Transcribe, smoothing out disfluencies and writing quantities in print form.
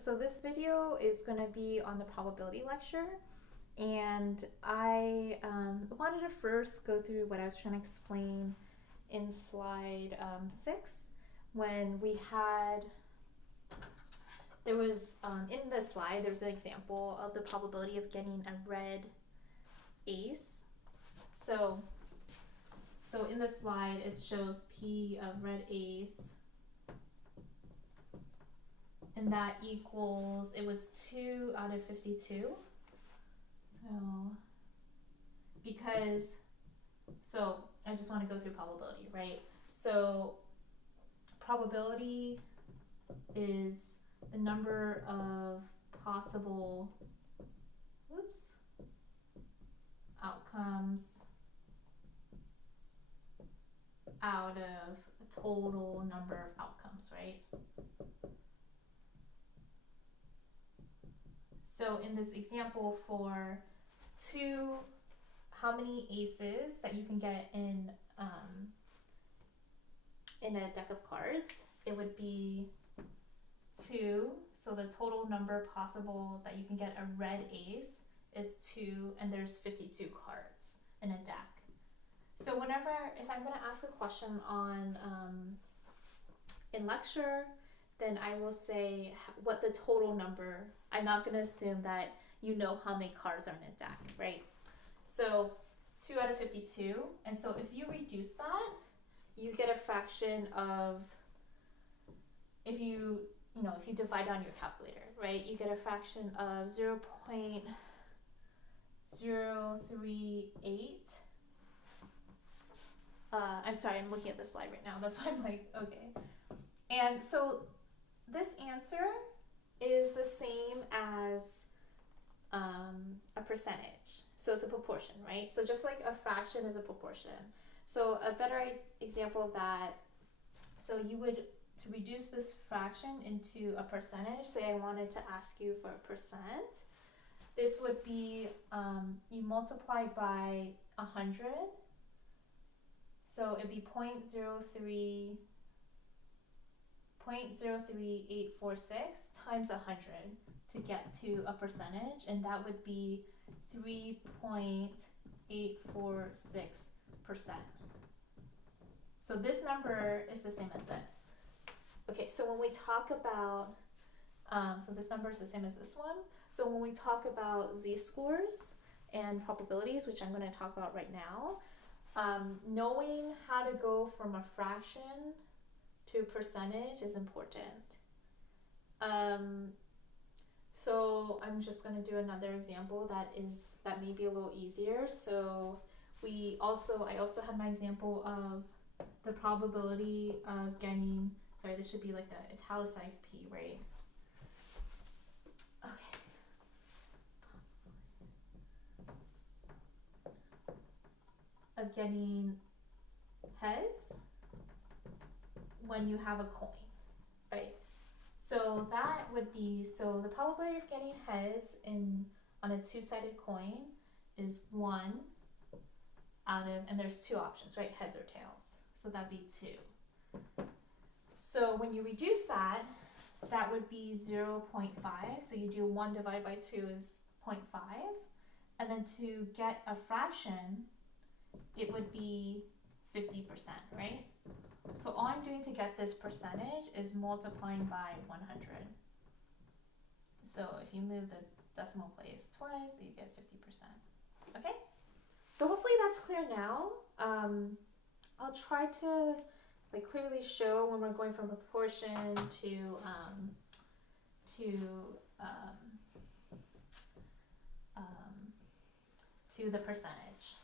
So this video is going to be on the probability lecture, and I wanted to first go through what I was trying to explain in slide 6 when we had, there was, in the slide, there's an example of the probability of getting a red ace. So in the slide, it shows P of red ace, and that equals, it was 2 out of 52. So I just want to go through probability, right? So probability is the number of possible outcomes out of a total number of outcomes, right? So in this example for how many aces that you can get in a deck of cards, it would be 2. So the total number possible that you can get a red ace is 2, and there's 52 cards in a deck. So if I'm going to ask a question on in lecture, then I will say what the total number. I'm not going to assume that you know how many cards are in a deck, right? So 2 out of 52, and so if you reduce that, you get a fraction of, if you divide on your calculator, right, you get a fraction of 0.038. I'm sorry, I'm looking at the slide right now, that's why I'm like, okay. And so this answer is the same as a percentage. So it's a proportion, right? So just like a fraction is a proportion. So a better example of that, so you would, to reduce this fraction into a percentage, say I wanted to ask you for a percent, this would be, you multiply by 100, so it'd be 0.03846 times 100 to get to a percentage, and that would be 3.846%. So this number is the same as this. Okay, so when we talk about, so this number is the same as this one. So when we talk about z-scores and probabilities, which I'm going to talk about right now, knowing how to go from a fraction to a percentage is important. So I'm just going to do another example that may be a little easier. So I also had my example of the probability of getting, sorry, this should be like the italicized P, right? Okay. Of getting heads when you have a coin, right? So that would be, so the probability of getting heads on a 2-sided coin is 1 out of, and there's 2 options, right? Heads or tails. So that'd be 2. So when you reduce that, that would be 0.5. So you do 1 divided by 2 is 0.5. And then to get a fraction, it would be 50%, right? So all I'm doing to get this percentage is multiplying by 100. So if you move the decimal place twice, you get 50%. Okay? So hopefully that's clear now. I'll try to clearly show when we're going from proportion to the percentage.